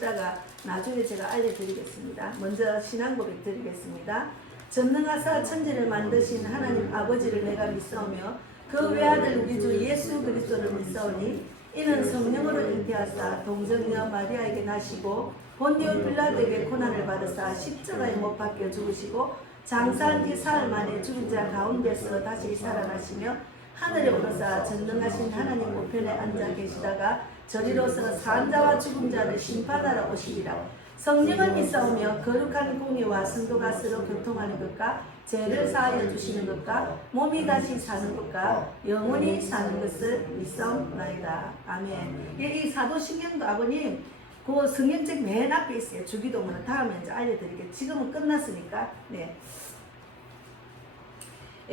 계시다가 나중에 제가 알려드리겠습니다. 먼저 신앙 고백 드리겠습니다. 전능하사 천지를 만드신 하나님 아버지를 내가 믿사오며 그 외아들 우리 주 예수 그리스도를 믿사오니 이는 성령으로 잉태하사 동정녀 마리아에게 나시고 본디오 빌라도에게 고난을 받으사 십자가에 못 박혀 죽으시고 장사한 지 사흘 만에 죽은 자 가운데서 다시 살아나시며 하늘에 오르사 전능하신 하나님 우편에 앉아 계시다가 저리로서 산 자와 죽은 자를 심판하러 오시리라. 성령을 믿사오며 거룩한 공의와 성도가 서로 교통하는 것과 죄를 사하여 주시는 것과 몸이 다시 사는 것과 영원히 사는 것을 믿사옵나이다. 아멘. 이 사도신경도 아버님 그 성경책 맨 앞에 있어요. 주기도문은 다음에 이제 알려드릴게요. 지금은 끝났으니까. 네.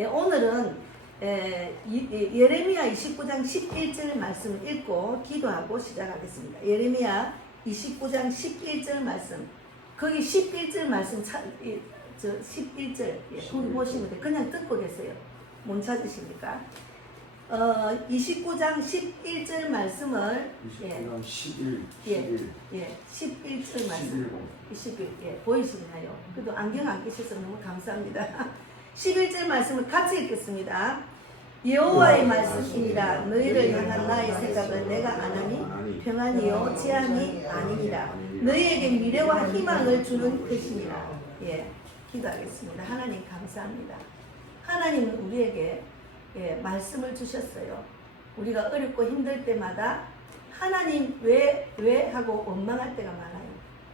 오늘은 예레미야 29장 11절 말씀을 읽고 기도하고 시작하겠습니다. 예레미야 29장 11절 말씀. 거기 11절 말씀 11절 거기 보시면 돼요. 그냥 듣고 계세요. 못 찾으십니까? 29장 11절 말씀을 29장 11 11절 말씀 21 보이시나요? 그래도 안경 안 끼셔서 너무 감사합니다. 11절 말씀을 같이 읽겠습니다. 여호와의 말씀이니라. 너희를 향한 나의 생각은 내가 안하니 평안이요 재앙이 아니니라. 너희에게 미래와 희망을 주는 것이니라. 기도하겠습니다. 하나님 감사합니다. 하나님은 우리에게 말씀을 주셨어요. 우리가 어렵고 힘들 때마다 하나님 왜 하고 원망할 때가 많아요.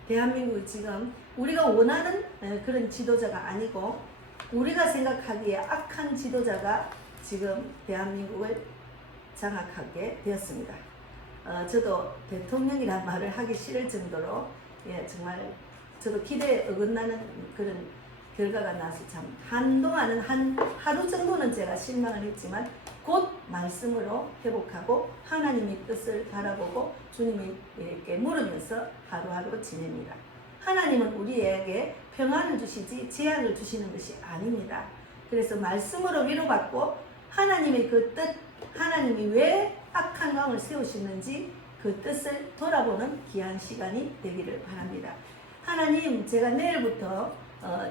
대한민국이 지금 우리가 원하는 그런 지도자가 아니고 우리가 생각하기에 악한 지도자가 지금 대한민국을 장악하게 되었습니다. 저도 대통령이란 말을 하기 싫을 정도로 정말 저도 기대에 어긋나는 그런 결과가 나서 참 한동안은 하루 정도는 제가 실망을 했지만 곧 말씀으로 회복하고 하나님의 뜻을 바라보고 주님에게 물으면서 하루하루 지냅니다. 하나님은 우리에게 평안을 주시지 재앙을 주시는 것이 아닙니다. 그래서 말씀으로 위로받고 하나님의 그 뜻, 하나님이 왜 악한 왕을 세우시는지 그 뜻을 돌아보는 귀한 시간이 되기를 바랍니다. 하나님, 제가 내일부터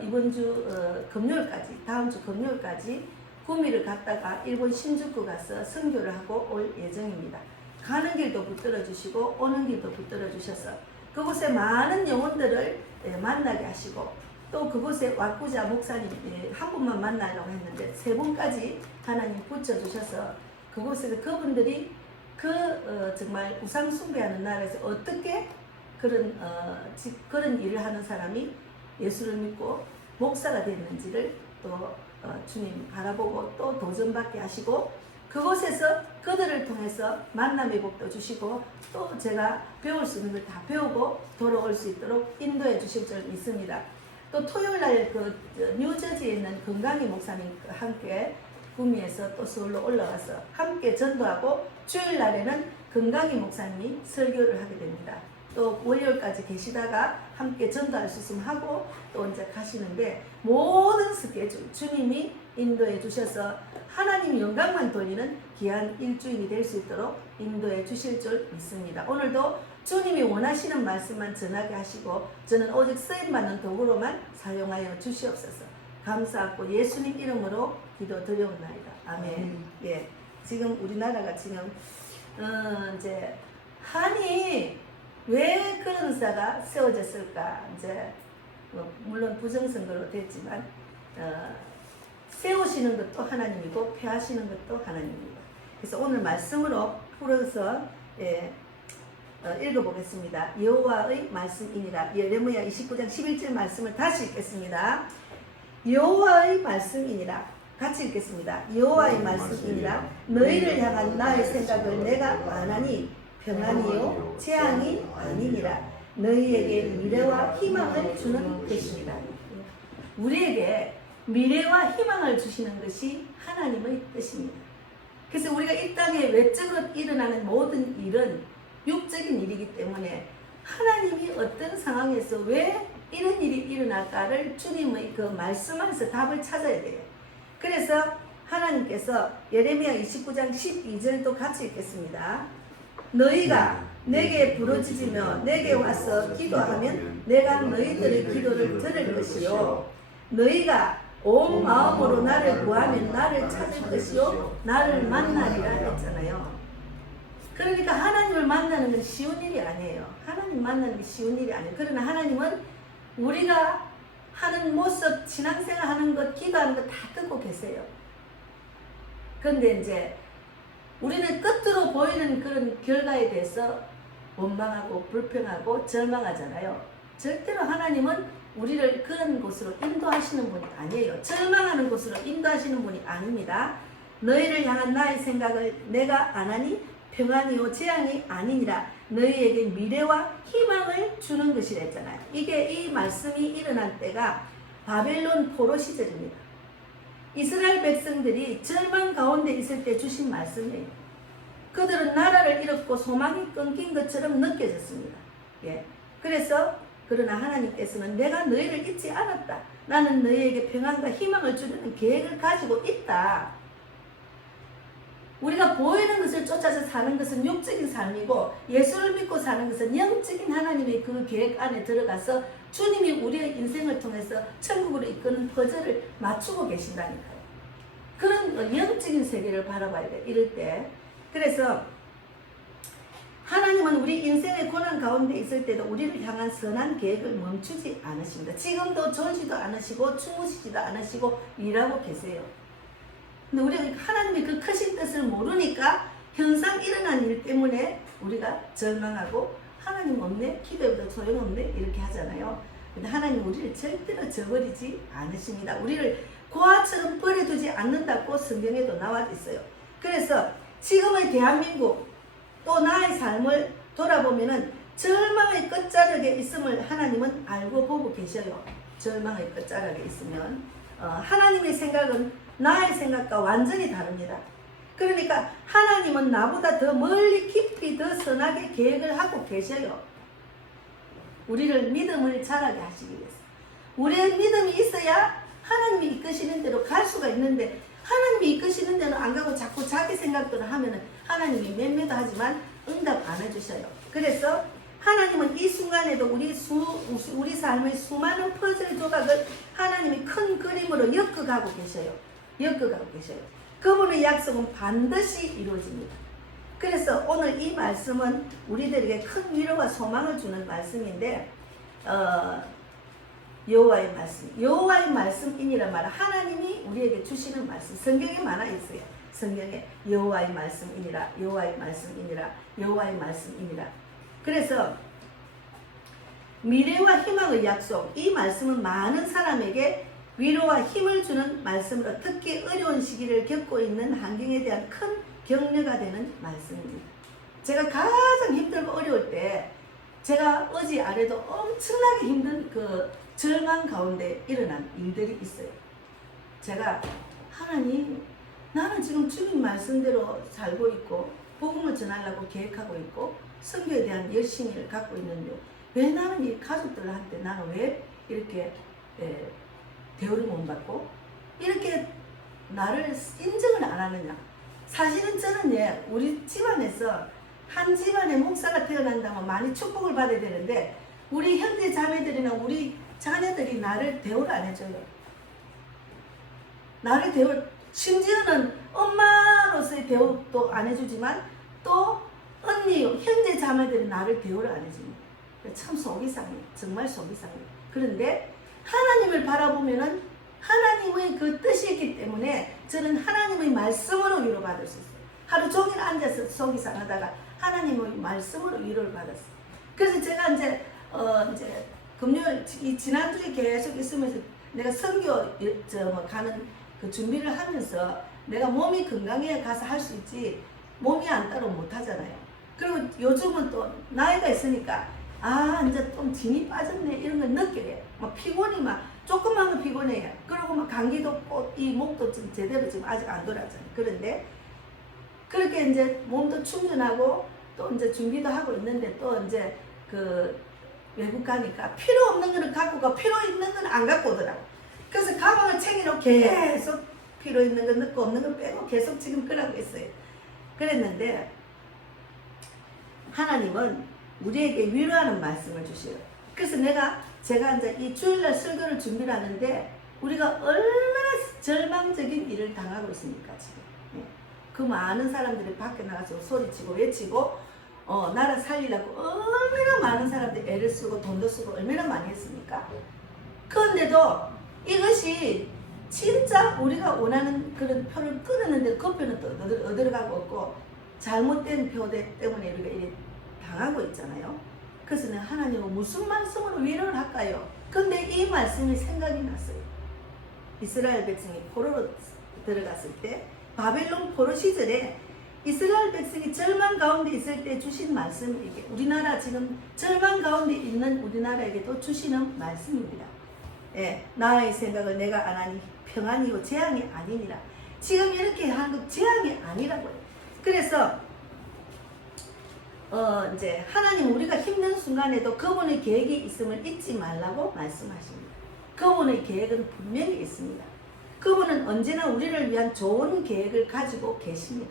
이번 주 금요일까지, 다음 주 금요일까지 구미를 갔다가 일본 신주쿠 가서 선교를 하고 올 예정입니다. 가는 길도 붙들어 주시고 오는 길도 붙들어 주셔서 그곳에 많은 영혼들을 만나게 하시고 또 그곳에 와꾸자 목사님 한 분만 만나려고 했는데 세 분까지 하나님 붙여주셔서 그곳에서 그분들이 정말 우상 숭배하는 나라에서 어떻게 그런 일을 하는 사람이 예수를 믿고 목사가 됐는지를 또 주님 바라보고 또 도전받게 하시고 그곳에서 그들을 통해서 만남의 복도 주시고 또 제가 배울 수 있는 걸 다 배우고 돌아올 수 있도록 인도해 주실 줄 믿습니다. 또 토요일날 뉴저지에 있는 건강희 목사님과 함께 구미에서 또 서울로 올라가서 함께 전도하고 주일날에는 건강희 목사님이 설교를 하게 됩니다. 또 월요일까지 계시다가 함께 전도할 수 있으면 하고 또 이제 가시는데 모든 스케줄 주님이 인도해 주셔서 하나님 영광만 돌리는 귀한 일주일이 될 수 있도록 인도해 주실 줄 믿습니다. 오늘도 주님이 원하시는 말씀만 전하게 하시고 저는 오직 쓰임받는 도구로만 사용하여 주시옵소서. 감사하고 예수님 이름으로 기도드려옵나이다. 아멘. 지금 우리나라가 지금 이제 한이 왜 그런 의사가 세워졌을까? 이제 물론 부정선거로 됐지만 세우시는 것도 하나님이고 폐하시는 것도 하나님입니다. 그래서 오늘 말씀으로 풀어서 읽어보겠습니다. 여호와의 말씀이니라. 예레미야 29장 11절 말씀을 다시 읽겠습니다. 여호와의 말씀이니라. 같이 읽겠습니다. 여호와의 말씀이니라. 너희를 향한 나의 생각을 내가 안하니 평안이요 재앙이 아니니라. 너희에게 미래와 희망을 주는 것입니다. 우리에게 미래와 희망을 주시는 것이 하나님의 뜻입니다. 그래서 우리가 이 땅에 외적으로 일어나는 모든 일은 육적인 일이기 때문에 하나님이 어떤 상황에서 왜 이런 일이 일어날까를 주님의 그 말씀 안에서 답을 찾아야 돼요. 그래서 하나님께서 예레미야 29장 12절도 같이 읽겠습니다. 너희가 내게 부르짖으며 내게 와서 기도하면 내가 너희들의 기도를 들을 것이요 너희가 온 마음으로 나를 구하면 나를 찾을 것이요 나를 만나리라 했잖아요. 그러니까 하나님을 만나는 건 쉬운 일이 아니에요. 하나님 만나는 게 쉬운 일이 아니에요. 그러나 하나님은 우리가 하는 모습, 신앙생활 하는 것, 기도하는 것 다 듣고 계세요. 그런데 이제 우리는 끝으로 보이는 그런 결과에 대해서 원망하고 불평하고 절망하잖아요. 절대로 하나님은 우리를 그런 곳으로 인도하시는 분이 아니에요. 절망하는 곳으로 인도하시는 분이 아닙니다. 너희를 향한 나의 생각을 내가 안 하니 평안이요 재앙이 아니니라. 너희에게 미래와 희망을 주는 것이라 했잖아요. 이게 이 말씀이 일어난 때가 바벨론 포로 시절입니다. 이스라엘 백성들이 절망 가운데 있을 때 주신 말씀이에요. 그들은 나라를 잃었고 소망이 끊긴 것처럼 느껴졌습니다. 예. 그래서 그러나 하나님께서는 내가 너희를 잊지 않았다. 나는 너희에게 평안과 희망을 주려는 계획을 가지고 있다. 우리가 보이는 것을 쫓아서 사는 것은 육적인 삶이고 예수를 믿고 사는 것은 영적인 하나님의 그 계획 안에 들어가서 주님이 우리의 인생을 통해서 천국으로 이끄는 퍼즐을 맞추고 계신다니까요. 그런 영적인 세계를 바라봐야 돼. 이럴 때. 그래서 하나님은 우리 인생의 고난 가운데 있을 때도 우리를 향한 선한 계획을 멈추지 않으십니다. 지금도 졸지도 않으시고 주무시지도 않으시고 일하고 계세요. 근데 우리가 하나님의 그 크신 뜻을 모르니까 현상 일어난 일 때문에 우리가 절망하고 하나님 없네, 기도해도 소용없네 이렇게 하잖아요. 근데 하나님 우리를 절대로 저버리지 않으십니다. 우리를 고아처럼 버려두지 않는다고 성경에도 나와 있어요. 그래서 지금의 대한민국 또 나의 삶을 돌아보면은 절망의 끝자락에 있음을 하나님은 알고 보고 계셔요. 절망의 끝자락에 있으면 하나님의 생각은 나의 생각과 완전히 다릅니다. 그러니까 하나님은 나보다 더 멀리 깊이 더 선하게 계획을 하고 계셔요. 우리를 믿음을 자라게 하시기 위해서. 우리의 믿음이 있어야 하나님이 이끄시는 대로 갈 수가 있는데 하나님이 이끄시는 대로 안 가고 자꾸 자기 생각대로 하면은 하나님이 맴매도 하지만 응답 안 해주셔요. 그래서 하나님은 이 순간에도 우리 삶의 수많은 퍼즐 조각을 하나님이 큰 그림으로 엮어가고 계셔요. 엮어가고 계셔요. 그분의 약속은 반드시 이루어집니다. 그래서 오늘 이 말씀은 우리들에게 큰 위로와 소망을 주는 말씀인데 여호와의 말씀, 여호와의 말씀이니라 말하 하나님이 우리에게 주시는 말씀 성경에 많아 있어요. 성경에 여호와의 말씀이니라 여호와의 말씀이니라 여호와의 말씀이니라. 그래서 미래와 희망의 약속, 이 말씀은 많은 사람에게 위로와 힘을 주는 말씀으로 특히 어려운 시기를 겪고 있는 환경에 대한 큰 격려가 되는 말씀입니다. 제가 가장 힘들고 어려울 때 제가 어제 아래도 엄청나게 힘든 그 절망 가운데 일어난 일들이 있어요. 제가 하나님 나는 지금 주님 말씀대로 살고 있고 복음을 전하려고 계획하고 있고 선교에 대한 열심을 갖고 있는데 왜 나는 이 가족들한테 나는 왜 이렇게 대우를 못 받고 이렇게 나를 인정을 안 하느냐. 사실은 저는 우리 집안에서 한 집안의 목사가 태어난다면 많이 축복을 받아야 되는데 우리 형제 자매들이나 우리 자녀들이 나를 대우를 안 해줘요. 나를 심지어는 엄마로서의 대우도 안 해주지만 또 언니, 형제 자매들이 나를 대우를 안 해줍니다. 참 속이 상해요. 정말 속이 상해요. 그런데 하나님을 바라보면은 하나님의 그 뜻이 있기 때문에 저는 하나님의 말씀으로 위로받을 수 있어요. 하루 종일 앉아서 속이 상하다가 하나님의 말씀으로 위로를 받았어요. 그래서 제가 이제 금요일 지난주에 계속 있으면서 내가 선교 가는 그 준비를 하면서 내가 몸이 건강해야 가서 할 수 있지 몸이 안 따로 못 하잖아요. 그리고 요즘은 또 나이가 있으니까 이제 좀 진이 빠졌네 이런 걸 느껴요. 막 피곤이 막 조금만 거 피곤해요. 그리고 막 감기도 이 목도 좀 제대로 지금 아직 안 돌아잖아요. 그런데 그렇게 이제 몸도 충전하고 또 이제 준비도 하고 있는데 또 이제 그 외국 가니까 필요 없는 거는 갖고 가 필요 있는 거는 안 갖고 오더라고. 그래서 가방을 챙겨놓고 계속 필요 있는 거 넣고 없는 거 빼고 계속 지금 그러고 있어요. 그랬는데 하나님은 우리에게 위로하는 말씀을 주셔요. 그래서 제가 이제 이 주일날 설교를 준비를 하는데 우리가 얼마나 절망적인 일을 당하고 있습니까, 지금. 예. 그 많은 사람들이 밖에 나가서 소리치고 외치고, 나라 살리려고 얼마나 많은 사람들이 애를 쓰고 돈도 쓰고 얼마나 많이 했습니까? 그런데도 이것이 진짜 우리가 원하는 그런 표를 끊었는데 그 표는 또 얻어가고 없고 잘못된 표 때문에 우리가 이렇게 당하고 있잖아요. 그래서 하나님은 무슨 말씀으로 위로를 할까요? 근데 이 말씀이 생각이 났어요. 이스라엘 백성이 포로로 들어갔을 때 바벨론 포로 시절에 이스라엘 백성이 절망 가운데 있을 때 주신 말씀이 이게 우리나라 지금 절망 가운데 있는 우리나라에게도 주시는 말씀입니다. 예, 나의 생각을 내가 안 하니 평안이요 재앙이 아니니라. 지금 이렇게 하는 거 재앙이 아니라고요. 그래서 이제 하나님 우리가 힘든 순간에도 그분의 계획이 있음을 잊지 말라고 말씀하십니다. 그분의 계획은 분명히 있습니다. 그분은 언제나 우리를 위한 좋은 계획을 가지고 계십니다.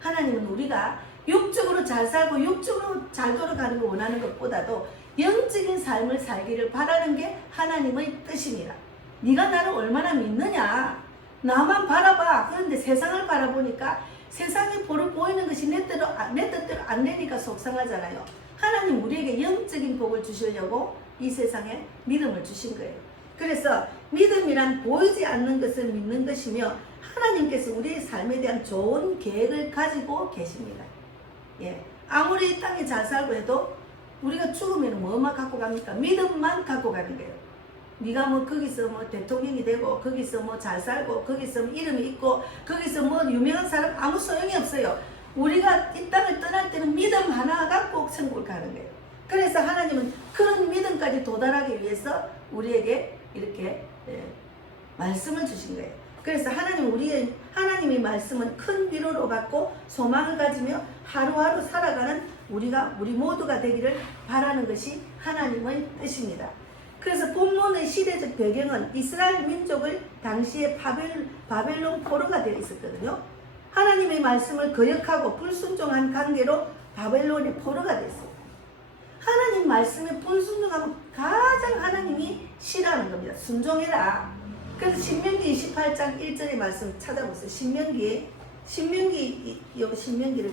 하나님은 우리가 육적으로 잘 살고 육적으로 잘 돌아가는 걸 원하는 것보다도 영적인 삶을 살기를 바라는 게 하나님의 뜻입니다. 네가 나를 얼마나 믿느냐? 나만 바라봐. 그런데 세상을 바라보니까 세상에 보이는 것이 내 뜻대로 안 되니까 속상하잖아요. 하나님 우리에게 영적인 복을 주시려고 이 세상에 믿음을 주신 거예요. 그래서 믿음이란 보이지 않는 것을 믿는 것이며 하나님께서 우리의 삶에 대한 좋은 계획을 가지고 계십니다. 예, 아무리 땅에 잘 살고 해도 우리가 죽으면 뭐만 갖고 갑니까? 믿음만 갖고 가는 거예요. 네가 뭐 거기서 뭐 대통령이 되고 거기서 뭐 잘 살고 거기서 뭐 이름이 있고 거기서 뭐 유명한 사람 아무 소용이 없어요. 우리가 이 땅을 떠날 때는 믿음 하나 갖고 천국을 가는 거예요. 그래서 하나님은 그런 믿음까지 도달하기 위해서 우리에게 이렇게 말씀을 주신 거예요. 그래서 하나님의 말씀은 큰 위로로 받고 소망을 가지며 하루하루 살아가는 우리 모두가 되기를 바라는 것이 하나님의 뜻입니다. 그래서 본문의 시대적 배경은 이스라엘 민족을 당시에 바벨론 포로가 되어 있었거든요. 하나님의 말씀을 거역하고 불순종한 관계로 바벨론의 포로가 됐어요. 하나님 말씀에 불순종하면 가장 하나님이 싫어하는 겁니다. 순종해라. 그래서 신명기 28장 1절의 말씀 찾아보세요. 신명기를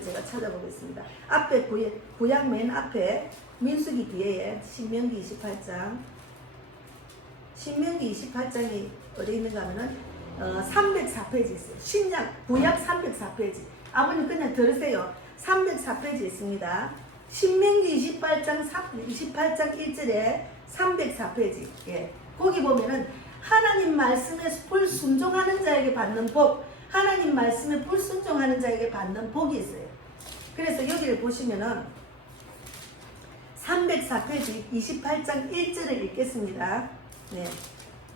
제가 찾아보겠습니다. 앞에 구약 맨 앞에 민수기 뒤에 신명기 28장이 어디 있는가 하면은 304페이지 있어요. 구약 304페이지. 아버님 그냥 들으세요. 304페이지 있습니다. 신명기 28장 1절에 304페이지. 예. 거기 보면은 하나님 말씀에 불순종하는 자에게 받는 복, 하나님 말씀에 불순종하는 자에게 받는 복이 있어요. 그래서 여기를 보시면은 304페이지 28장 1절을 읽겠습니다. 네,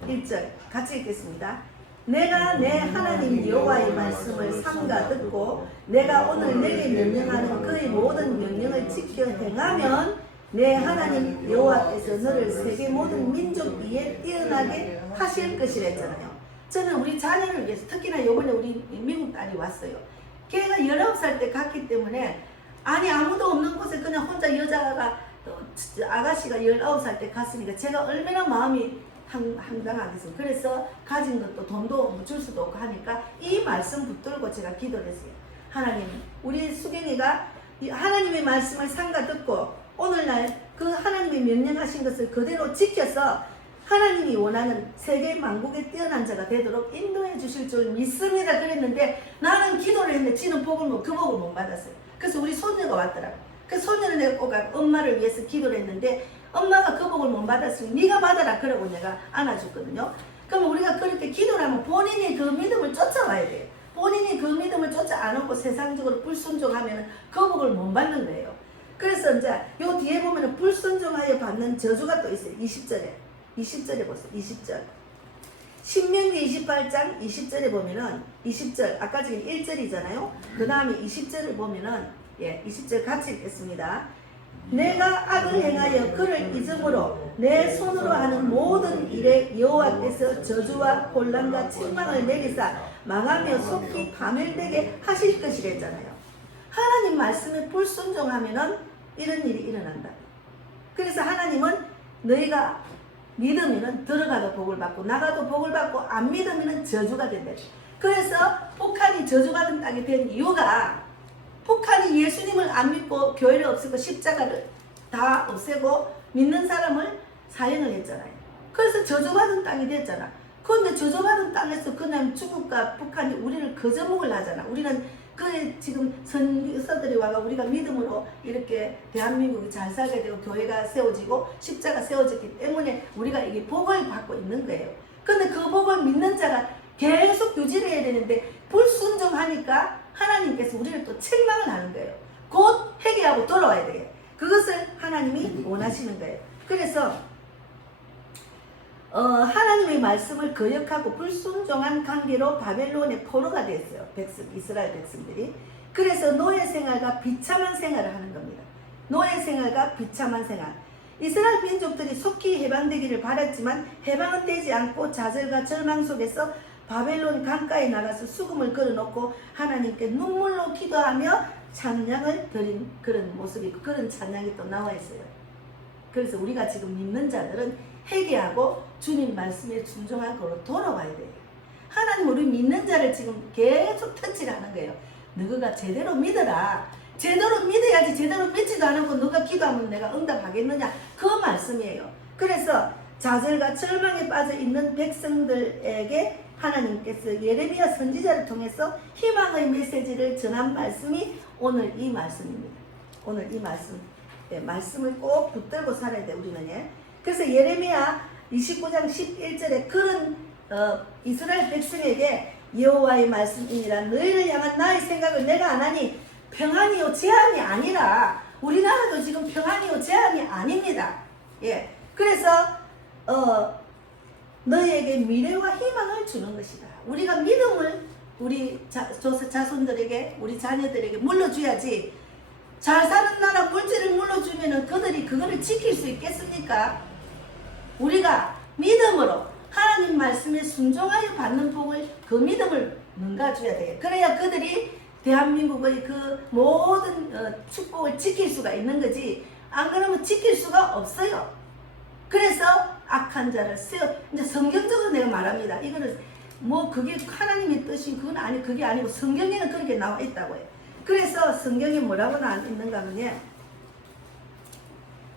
1절 같이 읽겠습니다. 내가 내 하나님 여호와의 말씀을 삼가 듣고 내가 오늘 내게 명령하는 그의 모든 명령을 지켜 행하면 내 하나님 여호와께서 너를 세계 모든 민족 위에 뛰어나게 하실 것이라 했잖아요. 저는 우리 자녀를 위해서 특히나 이번에 우리 미국 딸이 왔어요. 걔가 19살 때 갔기 때문에 아무도 없는 곳에 그냥 혼자 여자가 아가씨가 19살 때 갔으니까 제가 얼마나 마음이 황당하겠어요. 그래서 가진 것도 돈도 줄 수도 없고 하니까 이 말씀 붙들고 제가 기도를 했어요. 하나님, 우리 수경이가 하나님의 말씀을 삼가 듣고 오늘날 그 하나님이 명령하신 것을 그대로 지켜서 하나님이 원하는 세계 만국에 뛰어난 자가 되도록 인도해 주실 줄 믿습니다. 그랬는데 나는 기도를 했는데 지는 그 복을 못 받았어요. 그래서 우리 손녀가 왔더라고. 그 손녀를 내가 꼭 엄마를 위해서 기도를 했는데 엄마가 그 복을 못 받았으니 네가 받아라 그러고 내가 안아줬거든요. 그럼 우리가 그렇게 기도를 하면 본인이 그 믿음을 쫓아와야 돼요. 본인이 그 믿음을 쫓아 안 오고 세상적으로 불순종하면 그 복을 못 받는 거예요. 그래서 이제 요 뒤에 보면 불순종하여 받는 저주가 또 있어요. 20절에 보세요. 20절. 신명기 28장 20절에 보면은 20절 아까 지금 1절이잖아요. 그 다음에 20절을 보면은 20절 같이 읽겠습니다. 내가 악을 행하여 그를 잊음으로 내 손으로 하는 모든 일에 여호와께서 저주와 곤란과 책망을 내리사 망하며 속히 파멸되게 하실 것이랬잖아요. 하나님 말씀에 불순종하면은 이런 일이 일어난다. 그래서 하나님은 너희가 믿으면 들어가도 복을 받고 나가도 복을 받고 안 믿으면 저주가 된다. 그래서 북한이 저주받은 땅이 된 이유가 북한이 예수님을 안 믿고 교회를 없애고 십자가를 다 없애고 믿는 사람을 사형을 했잖아요. 그래서 저주받은 땅이 됐잖아. 그런데 저주받은 땅에서 그냥 중국과 북한이 우리를 거저먹을 하잖아. 우리는 그 지금 선교사들이 와가 우리가 믿음으로 이렇게 대한민국이 잘 살게 되고 교회가 세워지고 십자가 세워졌기 때문에 우리가 이게 복을 받고 있는 거예요. 근데 그 복을 믿는 자가 계속 유지를 해야 되는데 불순종하니까 하나님께서 우리를 또 책망을 하는 거예요. 곧 회개하고 돌아와야 돼요. 그것을 하나님이 원하시는 거예요. 그래서 하나님의 말씀을 거역하고 불순종한 관계로 바벨론의 포로가 됐어요. 이스라엘 백성들이. 그래서 노예 생활과 비참한 생활을 하는 겁니다. 노예 생활과 비참한 생활. 이스라엘 민족들이 속히 해방되기를 바랐지만 해방은 되지 않고 좌절과 절망 속에서 바벨론 강가에 나가서 수금을 걸어놓고 하나님께 눈물로 기도하며 찬양을 드린 그런 모습이, 그런 찬양이 또 나와 있어요. 그래서 우리가 지금 믿는 자들은 회개하고 주님 말씀에 순종하고 돌아와야 돼요. 하나님 우리 믿는 자를 지금 계속 터치를 하는 거예요. 너가 제대로 믿어라. 제대로 믿어야지. 제대로 믿지도 않고 너가 기도하면 내가 응답하겠느냐. 그 말씀이에요. 그래서 좌절과 절망에 빠져 있는 백성들에게 하나님께서 예레미야 선지자를 통해서 희망의 메시지를 전한 말씀이 오늘 이 말씀입니다. 오늘 이 말씀. 말씀을 꼭 붙들고 살아야 돼 우리는. 그래서 예레미야 29장 11절에 그런 이스라엘 백성에게 여호와의 말씀이니라 너희를 향한 나의 생각을 내가 안 하니 평안이요 제한이 아니라 우리나라도 지금 평안이요 제한이 아닙니다. 그래서 너희에게 미래와 희망을 주는 것이다. 우리가 믿음을 우리 자손들에게 우리 자녀들에게 물려줘야지. 잘 사는 나라 물질을 물려주면 그들이 그거를 지킬 수 있겠습니까? 우리가 믿음으로 하나님 말씀에 순종하여 받는 복을 그 믿음을 능가줘야 돼요. 그래야 그들이 대한민국의 그 모든 축복을 지킬 수가 있는 거지. 안 그러면 지킬 수가 없어요. 그래서 악한 자를 세워. 이제 성경적으로 내가 말합니다. 이거는 뭐 그게 하나님의 뜻이 그건 아니 그게 아니고 성경에는 그렇게 나와 있다고 해요. 그래서 성경에 뭐라고 나와 있는가 하면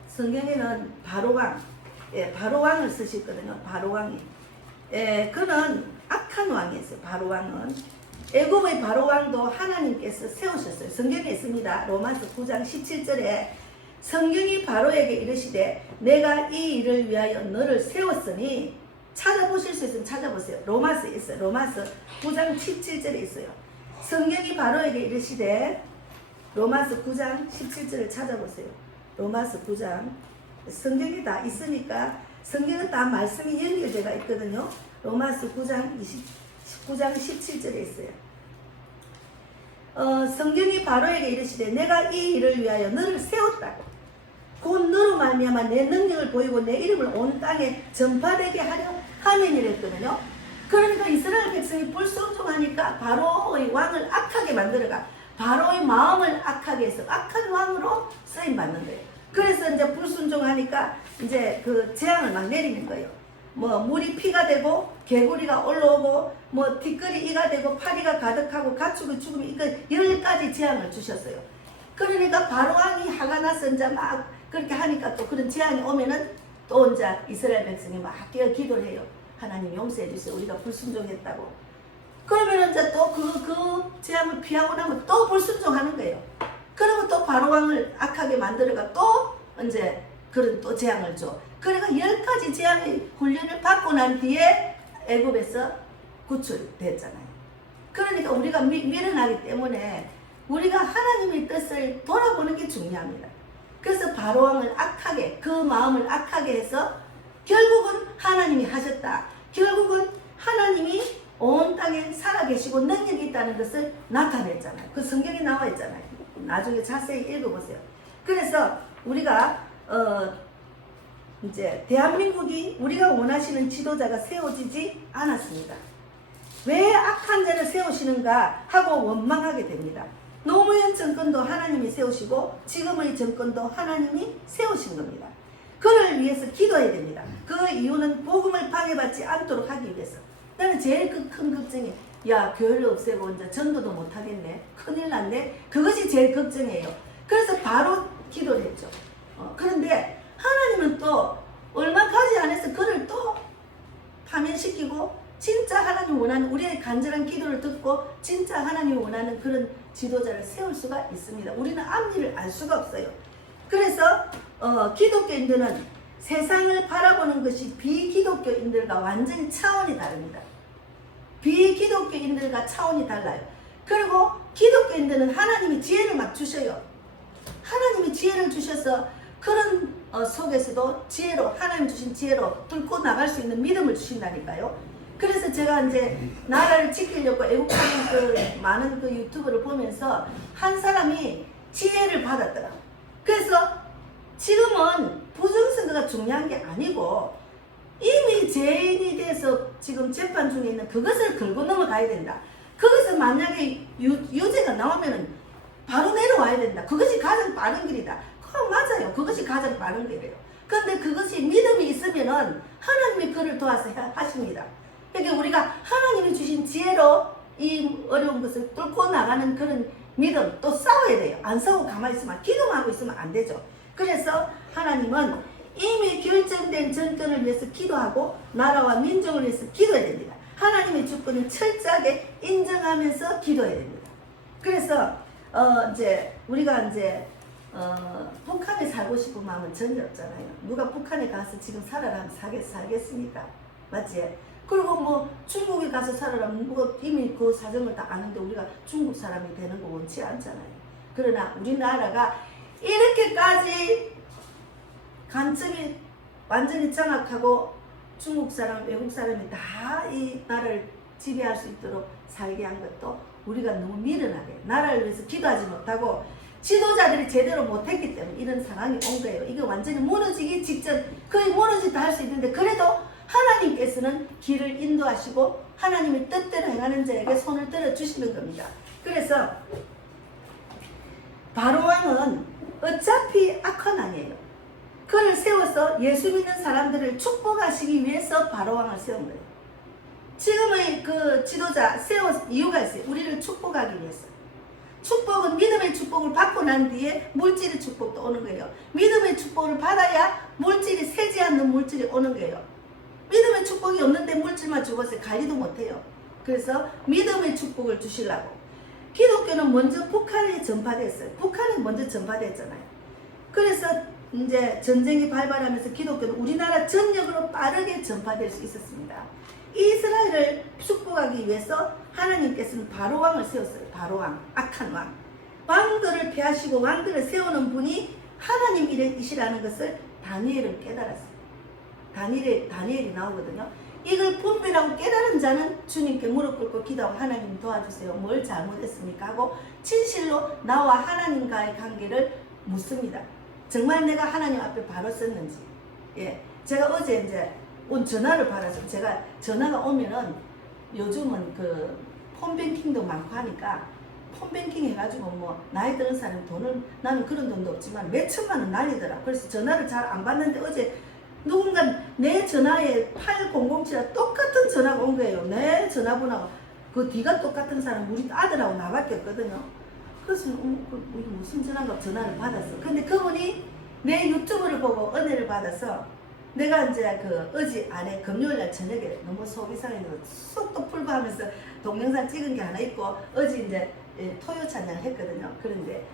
성경에는 바로왕, 바로왕을 쓰셨거든요. 바로왕이. 그는 악한 왕이었어요. 바로왕은. 애굽의 바로왕도 하나님께서 세우셨어요. 성경에 있습니다. 로마서 9장 17절에 성경이 바로에게 이르시되 내가 이 일을 위하여 너를 세웠으니 찾아보실 수 있으면 찾아보세요. 로마서에 있어요. 로마서 9장 17절에 있어요. 성경이 바로에게 이르시되 로마서 9장 17절을 찾아보세요. 로마서 9장 성경이 다 있으니까 성경은 다 말씀이 연결되어 있거든요. 로마서 9장 19장 17절에 있어요. 성경이 바로에게 이르시되 내가 이 일을 위하여 너를 세웠다. 곧 너로 말미암아 내 능력을 보이고 내 이름을 온 땅에 전파되게 하려 함이니랬거든요. 그러니까 이스라엘 백성이 불순종하니까 바로의 왕을 악하게 만들어가 바로의 마음을 악하게 해서 악한 왕으로 쓰임 받는 거예요. 그래서 이제 불순종하니까 이제 그 재앙을 막 내리는 거예요. 뭐 물이 피가 되고 개구리가 올라오고 뭐 뒷걸이 이가 되고 파리가 가득하고 가축의 죽음이 이거 10가지 재앙을 주셨어요. 그러니까 바로왕이 화가 나서 이제 막 그렇게 하니까 또 그런 재앙이 오면은 또 이제 이스라엘 백성이 막 깨어 기도를 해요. 하나님 용서해 주세요. 우리가 불순종했다고. 그러면 이제 또 그 재앙을 피하고 나면 또 불순종하는 거예요. 그러면 또 바로왕을 악하게 만들어가 또 이제 그런 또 재앙을 줘. 그러니까 10가지 재앙의 훈련을 받고 난 뒤에 애굽에서 구출됐잖아요. 그러니까 우리가 밀어나기 때문에 우리가 하나님의 뜻을 돌아보는 게 중요합니다. 그래서 바로왕을 악하게 그 마음을 악하게 해서 결국은 하나님이 하셨다. 결국은 하나님이 온 땅에 살아계시고 능력이 있다는 것을 나타냈잖아요. 그 성경에 나와 있잖아요. 나중에 자세히 읽어보세요. 그래서 우리가 이제 대한민국이 우리가 원하시는 지도자가 세워지지 않았습니다. 왜 악한 자를 세우시는가 하고 원망하게 됩니다. 노무현 정권도 하나님이 세우시고 지금의 정권도 하나님이 세우신 겁니다. 그를 위해서 기도해야 됩니다. 그 이유는 복음을 방해받지 않도록 하기 위해서. 나는 제일 큰 걱정이 야 교회를 없애고 이제 전도도 못하겠네. 큰일 났네. 그것이 제일 걱정이에요. 그래서 바로 기도를 했죠. 그런데 하나님은 또 얼마 가지 않아서 그를 또 파면시키고 진짜 하나님 원하는 우리의 간절한 기도를 듣고 진짜 하나님 원하는 그런 지도자를 세울 수가 있습니다. 우리는 앞일을 알 수가 없어요. 그래서 기독교인들은 세상을 바라보는 것이 비기독교인들과 완전히 차원이 다릅니다. 비기독교인들과 차원이 달라요. 그리고 기독교인들은 하나님이 지혜를 막 주셔요. 하나님이 지혜를 주셔서 그런 속에서도 지혜로 하나님 주신 지혜로 뚫고 나갈 수 있는 믿음을 주신다니까요. 그래서 제가 이제 나라를 지키려고 애국하는 그 많은 그 유튜브를 보면서 한 사람이 지혜를 받았더라. 그래서 지금은 부정선거가 중요한 게 아니고 이미 죄인이 돼서 지금 재판 중에 있는 그것을 걸고 넘어가야 된다. 거기서 만약에 유죄가 나오면은 바로 내려와야 된다. 그것이 가장 빠른 길이다. 맞아요. 그것이 가장 빠른 길이에요. 그런데 그것이 믿음이 있으면은 하나님이 그를 도와서 하십니다. 그러니까 우리가 하나님이 주신 지혜로 이 어려운 것을 뚫고 나가는 그런 믿음 또 싸워야 돼요. 안 싸우고 가만히 있으면 기도만 하고 있으면 안 되죠. 그래서 하나님은 이미 결정된 정권을 위해서 기도하고 나라와 민족을 위해서 기도해야 됩니다. 하나님의 주권을 철저하게 인정하면서 기도해야 됩니다. 그래서 이제 우리가 이제 북한에 살고 싶은 마음은 전혀 없잖아요. 누가 북한에 가서 지금 살아라 하면 살겠습니까? 맞지? 그리고 뭐 중국에 가서 살아라면 누가 이미 그 사정을 다 아는데 우리가 중국 사람이 되는 거 원치 않잖아요. 그러나 우리나라가 이렇게까지 관점이 완전히 장악하고 중국 사람, 외국 사람이 다 이 나라를 지배할 수 있도록 살게 한 것도 우리가 너무 미련하게 나라를 위해서 기도하지 못하고 지도자들이 제대로 못했기 때문에 이런 상황이 온 거예요. 이게 완전히 무너지기 직전 거의 무너지다 할 수 있는데 그래도 하나님께서는 길을 인도하시고 하나님의 뜻대로 행하는 자에게 손을 들어주시는 겁니다. 그래서 바로왕은 어차피 악한 아니에요. 그를 세워서 예수 믿는 사람들을 축복하시기 위해서 바로왕을 세운 거예요. 지금의 그 지도자 세운 이유가 있어요. 우리를 축복하기 위해서. 축복은 믿음의 축복을 받고 난 뒤에 물질의 축복도 오는 거예요. 믿음의 축복을 받아야 물질이 새지 않는 물질이 오는 거예요. 믿음의 축복이 없는데 물질만 죽어서 관리도 못해요. 그래서 믿음의 축복을 주시려고. 기독교는 먼저 북한에 전파됐어요. 북한에 먼저 전파됐잖아요. 그래서 이제 전쟁이 발발하면서 기독교는 우리나라 전역으로 빠르게 전파될 수 있었습니다. 이스라엘을 축복하기 위해서 하나님께서는 바로왕을 세웠어요. 바로왕, 악한 왕. 왕들을 폐하시고 왕들을 세우는 분이 하나님이시라는 것을 다니엘은 깨달았어요. 다니엘이 나오거든요. 이걸 분별하고 깨달은 자는 주님께 무릎 꿇고 기도하고 하나님 도와주세요. 뭘 잘못했습니까? 하고 진실로 나와 하나님과의 관계를 묻습니다. 정말 내가 하나님 앞에 바로 섰는지. 예, 제가 어제 이제 전화를 받아서 제가 전화가 오면은 요즘은 그 폰뱅킹도 많고 하니까 폰뱅킹 해가지고 뭐 나이 드는 사람 돈을 나는 그런 돈도 없지만 몇 천만 원 날리더라. 그래서 전화를 잘 안 받는데 어제 누군가 내 전화에 8007랑 똑같은 전화가 온 거예요. 내 전화번호가 그 뒤가 똑같은 사람 우리 아들하고 나밖에 없거든요. 그래서 이게 무슨 전화가 전화를 받았어. 근데 그분이 내 유튜브를 보고 은혜를 받아서 내가 이제 그 어제 안에 금요일날 저녁에 너무 속이 상해서 쏙도 풀고 하면서 동영상 찍은 게 하나 있고 어제 이제 토요 찬양을 했거든요. 그런데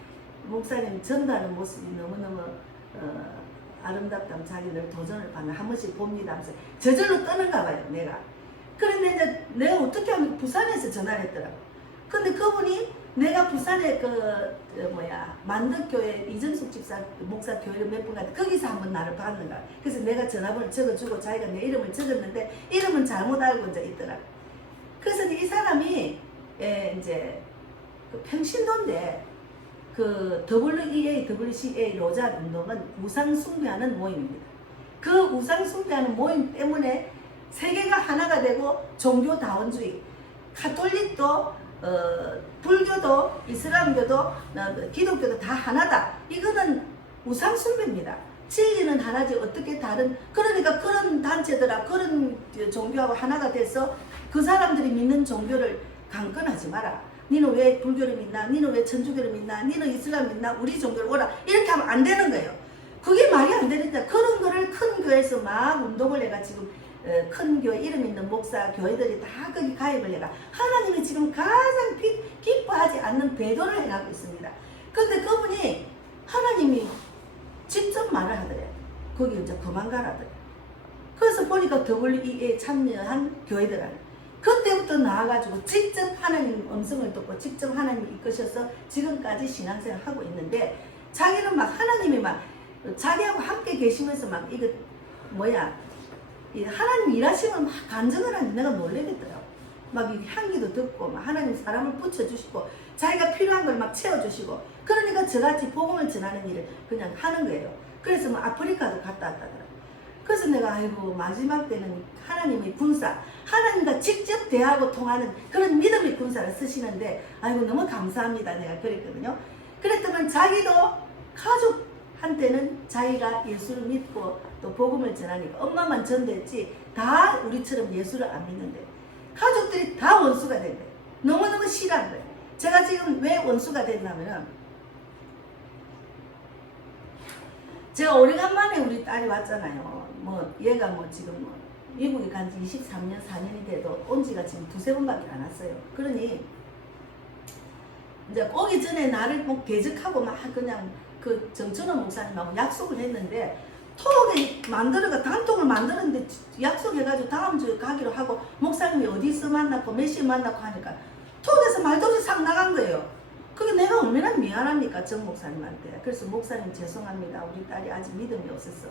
목사님 전도하는 모습이 너무너무 아름답다면 자기를 도전을 받는 한 번씩 봅니다 하면서 저절로 떠는가 봐요 내가. 그런데 이제 내가 어떻게 하면 부산에서 전화를 했더라고. 근데 그분이 내가 부산에 만덕교회 이정숙 집사 목사 교회를 몇 번 갔는데 거기서 한번 나를 봤는가. 그래서 내가 전화번호 적어주고 자기가 내 이름을 적었는데 이름은 잘못 알고 이제 있더라. 그래서 이 사람이 이제 그 평신도인데 그 WEA, WCA 로자 운동은 우상 숭배하는 모임입니다. 그 우상 숭배하는 모임 때문에 세계가 하나가 되고 종교다원주의, 가톨릭도 불교도 이슬람교도 기독교도 다 하나다. 이거는 우상숭배입니다. 진리는 하나지 어떻게 다른, 그러니까 그런 단체들아 그런 종교하고 하나가 돼서 그 사람들이 믿는 종교를 강권하지 마라. 니는 왜 불교를 믿나? 니는 왜 천주교를 믿나? 니는 이슬람 믿나? 우리 종교를 오라. 이렇게 하면 안 되는 거예요. 그게 말이 안 되는데 그런 거를 큰 교회에서 막 운동을 해가 지금 큰 교회 이름 있는 목사 교회들이 다 거기 가입을 해가 하나님이 지금 가장 기뻐하지 않는 배도를 해가고 있습니다. 근데 그분이 하나님이 직접 말을 하더래. 거기 이제 그만 가라더래. 그래서 보니까 WE에 참여한 교회들 안에 그때부터 나와가지고 직접 하나님 음성을 듣고 직접 하나님이 이끄셔서 지금까지 신앙생활 하고 있는데 자기는 막 하나님이 막 자기하고 함께 계시면서 막 이거 뭐야 하나님 일하시면 막 간증을 하는데 내가 놀래겠더라고. 막 이 향기도 듣고 막 하나님 사람을 붙여주시고 자기가 필요한 걸 막 채워주시고 그러니까 저같이 복음을 전하는 일을 그냥 하는 거예요. 그래서 뭐 아프리카도 갔다 왔다더라고. 그래서 내가 아이고 마지막 때는 하나님의 군사 하나님과 직접 대하고 통하는 그런 믿음의 군사를 쓰시는데 아이고 너무 감사합니다 내가 그랬거든요. 그랬더니 자기도 가족한테는 자기가 예수를 믿고 또 복음을 전하니까 엄마만 전도했지 다 우리처럼 예수를 안 믿는데 가족들이 다 원수가 된 거예요. 너무너무 싫어한 거예요. 제가 지금 왜 원수가 됐냐면은 제가 오래간만에 우리 딸이 왔잖아요. 뭐 얘가 뭐 지금 뭐 미국에 간 지 23년 4년이 돼도 온 지가 지금 두세 번밖에 안 왔어요. 그러니 이제 오기 전에 나를 뭐 대적하고 막 그냥 그 정천호 목사님하고 약속을 했는데 톡에 만들어가 단톡을 만들었는데 약속해가지고 다음 주에 가기로 하고 목사님이 어디서 만났고 몇 시에 만났고 하니까 톡에서 말도지 싹 나간 거예요. 그게 내가 얼마나 미안합니까 정 목사님한테. 그래서 목사님 죄송합니다. 우리 딸이 아직 믿음이 없었어.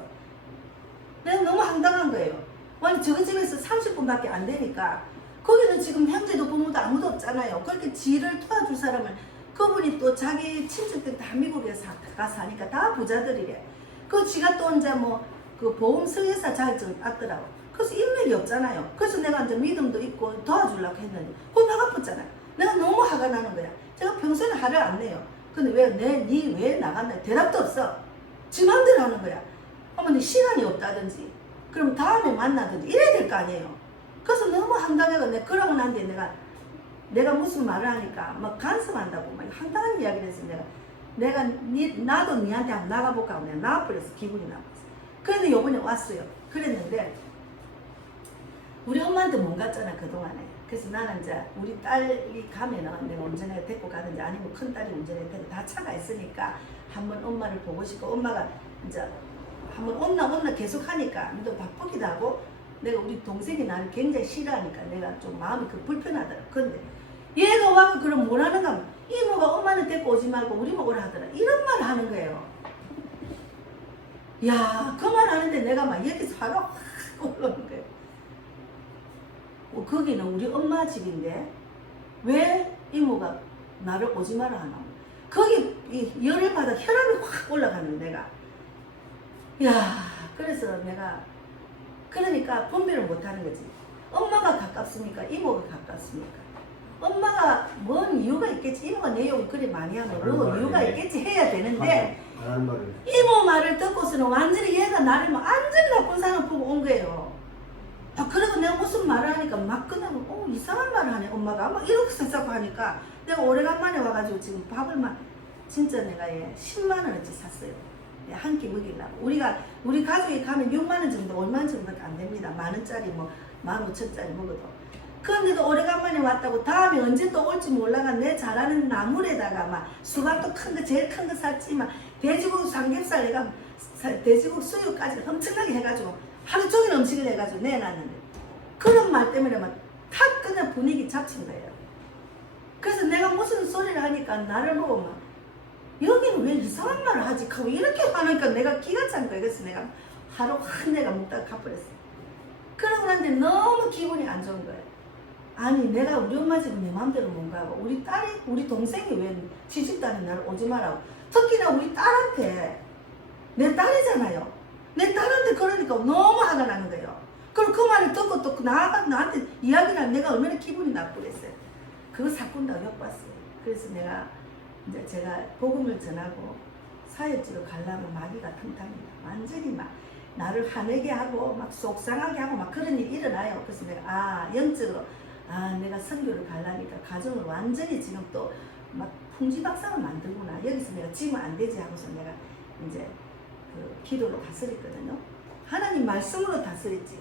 내가 너무 황당한 거예요. 아니 저희 집에서 30분밖에 안 되니까 거기는 지금 형제도 부모도 아무도 없잖아요. 그렇게 지를 도와줄 사람을 그분이 또 자기 친척들이 다 미국에 가서 사니까 다 부자들이래. 그 지가 또 이제 뭐 그 보험 설계사 자격증을 땄더라고. 그래서 인맥이 없잖아요. 그래서 내가 이제 믿음도 있고 도와주려고 했는데 그거 나가봤잖아요. 내가 너무 화가 나는 거야. 제가 평소에는 화를 안 내요. 근데 니 왜 나갔나? 대답도 없어. 지 맘대로 하는 거야. 어머니 시간이 없다든지 그럼 다음에 만나든지 이래야 될 거 아니에요. 그래서 너무 황당해가 내가 그러고 난뒤에 내가 무슨 말을 하니까 막 간섭한다고 막 황당한 이야기를 해서 나도 니한테 한번 나가볼까 하고 내가 나와버려서 기분이 나빴어. 그런데 요번에 왔어요. 그랬는데 우리 엄마한테 못 갔잖아 그동안에. 그래서 나는 이제 우리 딸이 가면은 내가 운전해 데리고 가든지 아니면 큰 딸이 운전해 데리고 다 차가 있으니까 한번 엄마를 보고 싶고 엄마가 이제 한번 온나 계속 하니까 또 바쁘기도 하고 내가 우리 동생이 나를 굉장히 싫어하니까 내가 좀 마음이 불편하더라. 근데 얘가 와서 그럼 뭘 하는가 하면 이모가 엄마는 데리고 오지 말고 우리 먹으라 하더라. 이런 말을 하는 거예요. 야, 그 말 하는데 내가 막 여기서 화가 확 올라오는 거예요. 거기는 우리 엄마 집인데 왜 이모가 나를 오지 마라 하나. 거기 열을 받아 혈압이 확 올라가는 거야 내가. 야, 그래서 내가 그러니까 분별을 못하는 거지. 엄마가 가깝습니까? 이모가 가깝습니까? 엄마가 뭔 이유가 있겠지. 이모가 내 욕을 그리 많이 하면 그 이유가 있겠지 해야 되는데 이모 말을 듣고서는 완전히 얘가 나를 완전히 나쁜 사람 보고 온 거예요. 아, 그리고 내가 무슨 말을 하니까 막 그냥 이상한 말을 하네 엄마가 막 이렇게 생각하고 하니까 내가 오래간만에 와가지고 지금 밥을 막 진짜 내가 10만 원어치 샀어요. 한 끼 먹이려고. 우리 가족이 가면 6만 원 정도 5만 원 정도밖에 안 됩니다. 만 원짜리 뭐 15,000짜리 먹어도. 그런데도 오래간만에 왔다고 다음에 언제 또 올지 몰라가 내 잘하는 나물에다가 막 수박도 큰 거 제일 큰 거 샀지 막 돼지고기 삼겹살 내가 돼지고기 수육까지 엄청나게 해가지고 하루 종일 음식을 해가지고 내놨는데 그런 말 때문에 막 탁 그냥 분위기 잡힌 거예요. 그래서 내가 무슨 소리를 하니까 나를 보고 막 여기는 왜 이상한 말을 하지? 하고 이렇게 하니까 내가 기가 찬 거예요. 그래서 내가 하루 확 내가 먹다가 가버렸어요. 그러고 난데 너무 기분이 안 좋은 거예요. 아니 내가 우리 엄마 집은 내 맘대로 못 가고 우리 동생이 왜 시집도 않은 나를 오지 말라고. 특히나 우리 딸한테 내 딸이잖아요. 내 딸한테 그러니까 너무 화가 나는 거예요. 그리고 그 말을 듣고 또 나한테 이야기를 하면 내가 얼마나 기분이 나쁘겠어요. 그거 사꾼다고 엿봤어요. 그래서 이제 제가 복음을 전하고 사역지로 가려면 마귀가 틈탑니다. 완전히 막 나를 화내게 하고 막 속상하게 하고 막 그런 일이 일어나요. 그래서 내가 영적으로 내가 선교를 가려니까 가정을 완전히 지금 또 막 풍지박산을 만들구나. 여기서 내가 지면 안 되지 하고서 내가 이제 그 기도로 다스렸거든요. 하나님 말씀으로 다스렸지.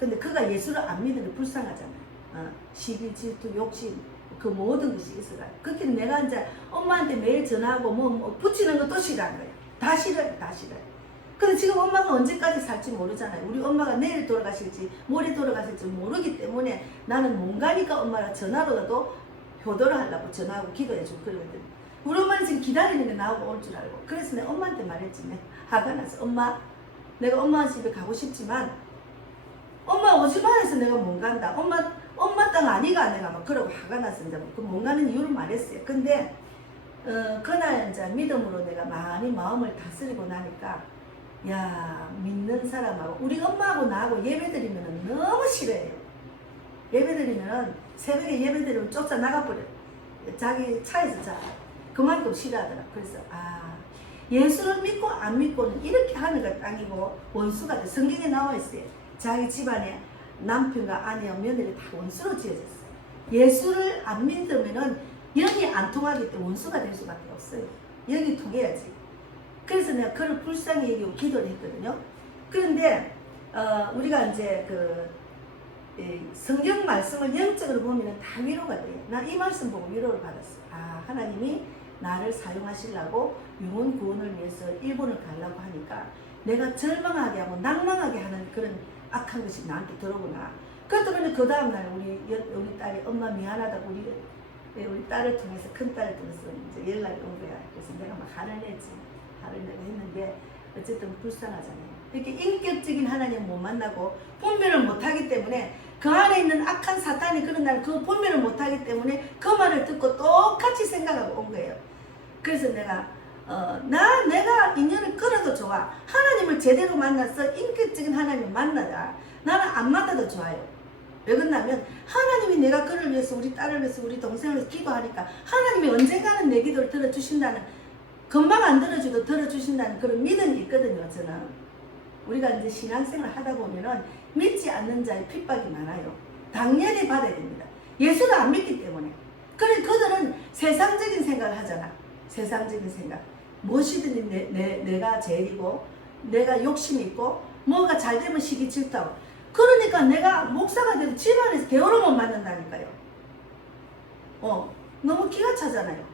근데 그가 예수를 안 믿으면 불쌍하잖아요. 시기, 질투, 욕심 그 모든 것이 있어가. 그렇게 내가 이제 엄마한테 매일 전화하고 뭐 붙이는 것도 싫어한 거예요. 다 싫어요. 다 싫어요. 근데 지금 엄마가 언제까지 살지 모르잖아요. 우리 엄마가 내일 돌아가실지 모레 돌아가실지 모르기 때문에 나는 뭔가니까 엄마랑 전화로라도 효도를 하려고 전화하고 기도해주고 그러거든. 우리 엄마는 지금 기다리는 게 나오고 올 줄 알고. 그래서 내가 엄마한테 말했지. 내가 화가 나서 엄마 내가 엄마 집에 가고 싶지만 엄마 오지마 해서 내가 못 간다. 엄마 땅 아니가 내가 막 그러고 화가 나서 이제 그 못 가는 이유를 말했어요. 근데 그날 이제 믿음으로 내가 많이 마음을 다스리고 나니까 야 믿는 사람하고 우리 엄마하고 나하고 예배드리면 너무 싫어해요. 예배드리면 새벽에 예배드리면 쫓아나가버려. 자기 차에서 자 그만큼 싫어하더라. 그래서 예수를 믿고 안 믿고는 이렇게 하늘과 땅이고 원수가 돼. 성경에 나와 있어요. 자기 집안에 남편과 아내와 며느리 다 원수로 지어졌어요. 예수를 안 믿으면은 영이 안 통하기 때문에 원수가 될 수밖에 없어요. 영이 통해야지. 그래서 내가 그를 불쌍히 여기고 기도를 했거든요. 그런데 우리가 이제 성경 말씀을 영적으로 보면 다 위로가 돼요. 난 이 말씀 보고 위로를 받았어. 하나님이 나를 사용하시려고 영혼 구원을 위해서 일본을 가려고 하니까 내가 절망하게 하고 낭망하게 하는 그런 악한 것이 나한테 들어오구나. 그랬더니 그 다음날 우리 딸이 엄마 미안하다고 우리 딸을 통해서 큰 딸을 통해서 이제 연락이 온 거야. 그래서 내가 막 화를 내지. 화를 내고 했는데 어쨌든 불쌍하잖아요. 이렇게 인격적인 하나님 못 만나고 분별을 못하기 때문에 그 안에 있는 악한 사탄이 그런 날 그 분별을 못하기 때문에 그 말을 듣고 똑같이 생각하고 온 거예요. 그래서 내가 내가 인연을 끊어도 좋아. 하나님을 제대로 만나서 인격적인 하나님을 만나자. 나는 안 만나도 좋아요. 왜 그러냐면 하나님이 내가 그를 위해서 우리 딸을 위해서 우리 동생을 위해서 기도하니까 하나님이 언젠가는 내 기도를 들어주신다는 금방 안 들어줘도 들어주신다는 그런 믿음이 있거든요. 저는 우리가 이제 신앙생활 하다 보면은 믿지 않는 자의 핍박이 많아요. 당연히 받아야 됩니다. 예수를 안 믿기 때문에. 그래 그들은 세상적인 생각을 하잖아. 세상적인 생각. 무엇이든지 내가 제일이고 내가 욕심이 있고 뭐가 잘 되면 시기 질투하고. 그러니까 내가 목사가 돼도 집안에서 게으름을 만든다니까요. 너무 기가 차잖아요.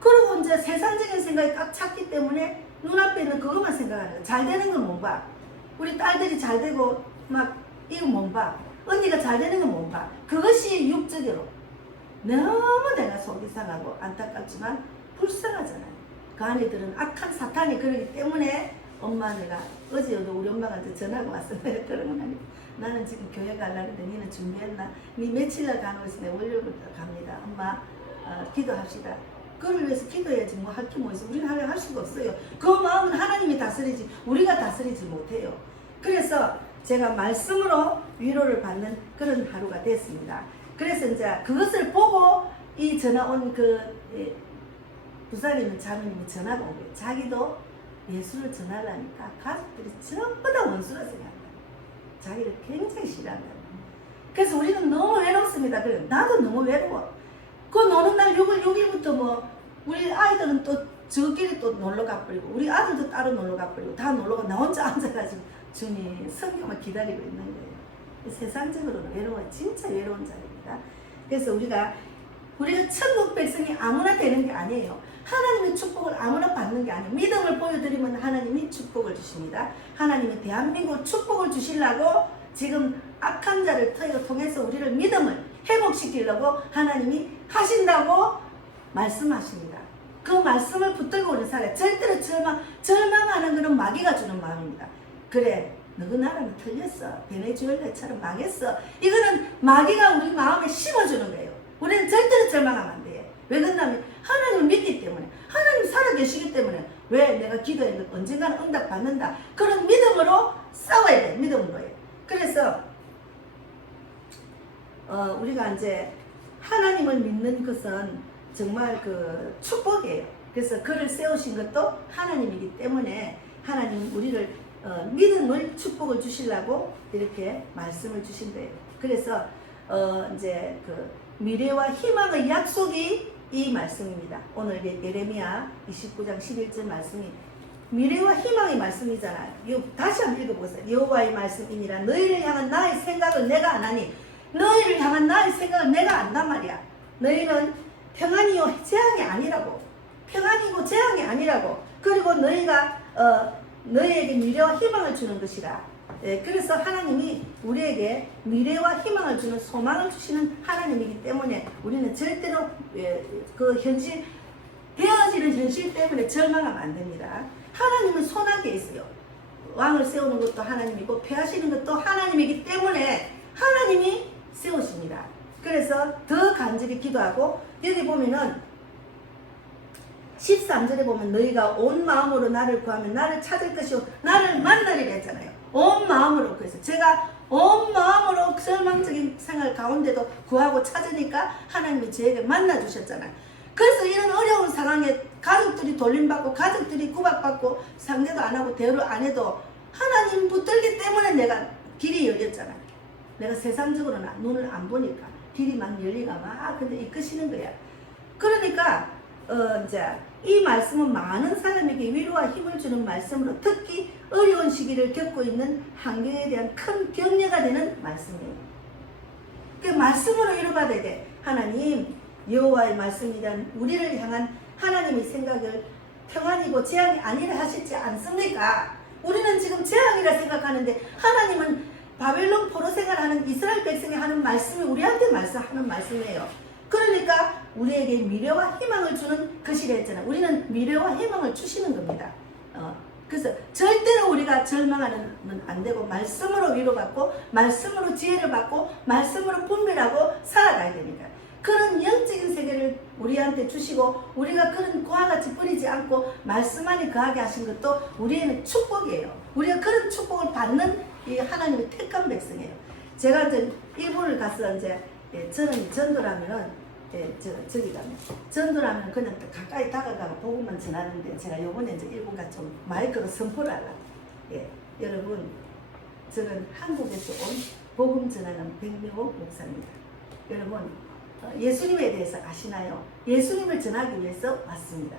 그리고 이제 세상적인 생각이 꽉 찼기 때문에 눈앞에 있는 그것만 생각하는 거야. 잘 되는 건 못 봐. 우리 딸들이 잘 되고 막 이거 못 봐. 언니가 잘 되는 건 못 봐. 그것이 육적으로 너무 내가 속이 상하고 안타깝지만 불쌍하잖아요. 그 안에들은 악한 사탄이 그러기 때문에 엄마 내가 어제도 우리 엄마가 전화가 왔어. 내가 그런 건 아니고 나는 지금 교회 가려는데 니는 준비했나? 니 며칠날 가는 거있어. 내가 월요일부터 갑니다. 엄마 기도합시다. 그를 위해서 기도해야지 뭐 할 게 뭐 있어. 우리는 할 수가 없어요. 그 마음은 하나님이 다스리지 우리가 다스리지 못해요. 그래서 제가 말씀으로 위로를 받는 그런 하루가 됐습니다. 그래서 이제 그것을 보고 이 전화 온 부산에 있는 자매님이 전화가 온 거예요. 자기도 예수를 전하려니까 가족들이 전부 다 원수라 생각한다. 자기를 굉장히 싫어한다. 그래서 우리는 너무 외롭습니다. 그래 나도 너무 외로워. 그 노는 날 6일부터 우리 아이들은 또 저끼리 또 놀러 가버리고 우리 아들도 따로 놀러 가버리고 다 놀러 가 나 혼자 앉아가지고 주님 성경을 기다리고 있는 거예요. 세상적으로는 외로워. 진짜 외로운 자리입니다. 그래서 우리가 천국 백성이 아무나 되는 게 아니에요. 하나님의 축복을 아무나 받는 게 아니에요. 믿음을 보여드리면 하나님이 축복을 주십니다. 하나님이 대한민국 축복을 주시려고 지금 악한 자를 통해서 우리를 믿음을 회복시키려고 하나님이 하신다고 말씀하십니다. 그 말씀을 붙들고 오는 사람 절대로 절망하는 그런 마귀가 주는 마음입니다. 그래 너그 나라는 틀렸어. 베네수엘라처럼 망했어. 이거는 마귀가 우리 마음에 심어주는 거예요. 우리는 절대로 절망하면 안 돼. 왜 그러냐면 하나님을 믿기 때문에 하나님 살아계시기 때문에 왜 내가 기도했는데 언젠가는 응답 받는다. 그런 믿음으로 싸워야 돼. 믿음으로 해. 그래서 우리가 이제 하나님을 믿는 것은 정말 그 축복이에요. 그래서 그를 세우신 것도 하나님이기 때문에 하나님 우리를 믿음을 축복을 주시려고 이렇게 말씀을 주신 거예요. 그래서 이제 그 미래와 희망의 약속이 이 말씀입니다. 오늘 예레미야 29장 11절 말씀이 미래와 희망의 말씀이잖아요. 다시 한번 읽어보세요. 여호와의 말씀이니라 너희를 향한 나의 생각을 내가 안 하니 너희를 향한 나의 생각을 내가 안단 말이야. 너희는 평안이요 재앙이 아니라고. 평안이고 재앙이 아니라고. 그리고 너희가 너희에게 미래와 희망을 주는 것이라. 그래서 하나님이 우리에게 미래와 희망을 주는 소망을 주시는 하나님이기 때문에 우리는 절대로 그 현실 되어지는 현실 때문에 절망하면 안 됩니다. 하나님은 손아귀에 있어요. 왕을 세우는 것도 하나님이고 폐하시는 것도 하나님이기 때문에 하나님이 세우십니다. 그래서 더 간절히 기도하고 여기 보면은 13절에 보면 너희가 온 마음으로 나를 구하면 나를 찾을 것이요 나를 만나리라 했잖아요. 온 마음으로. 그래서 제가 온 마음으로 절망적인 생활 가운데도 구하고 찾으니까 하나님이 저에게 만나 주셨잖아요. 그래서 이런 어려운 상황에 가족들이 돌림받고 가족들이 구박받고 상대도 안 하고 대우를 안 해도 하나님 붙들기 때문에 내가 길이 열렸잖아요. 내가 세상적으로 눈을 안 보니까 길이 막 열리가 막 근데 이끄시는 거야. 그러니까 이제 이 말씀은 많은 사람에게 위로와 힘을 주는 말씀으로 특히 어려운 시기를 겪고 있는 환경에 대한 큰 격려가 되는 말씀이에요. 그 말씀으로 위로받아야 돼. 하나님 여호와의 말씀이란 우리를 향한 하나님의 생각을 평안이고 재앙이 아니라 하시지 않습니까? 우리는 지금 재앙이라 생각하는데 하나님은 바벨론 포로 생활하는 이스라엘 백성이 하는 말씀이 우리한테 말씀하는 말씀이에요. 그러니까 우리에게 미래와 희망을 주는 것이라 했잖아요. 우리는 미래와 희망을 주시는 겁니다. 그래서 절대로 우리가 절망하면 안 되고 말씀으로 위로받고 말씀으로 지혜를 받고 말씀으로 분별하고 살아가야 됩니다. 그런 영적인 세계를 우리한테 주시고 우리가 그런 고와 같이 뿌리지 않고 말씀 안에 거하게 하신 것도 우리에는 축복이에요. 우리가 그런 축복을 받는 이 하나님의 택한 백성이에요. 제가 이제 일본을 가서 이제 저는 전도라면은 저기 가면 전도라면 그냥 가까이 다가가가 복음만 전하는데 제가 요번에 이제 일본 가서 좀 마이크로 선포를 하려고. 여러분 저는 한국에서 온 복음 전하는 백명옥 목사입니다. 여러분 예수님에 대해서 아시나요? 예수님을 전하기 위해서 왔습니다.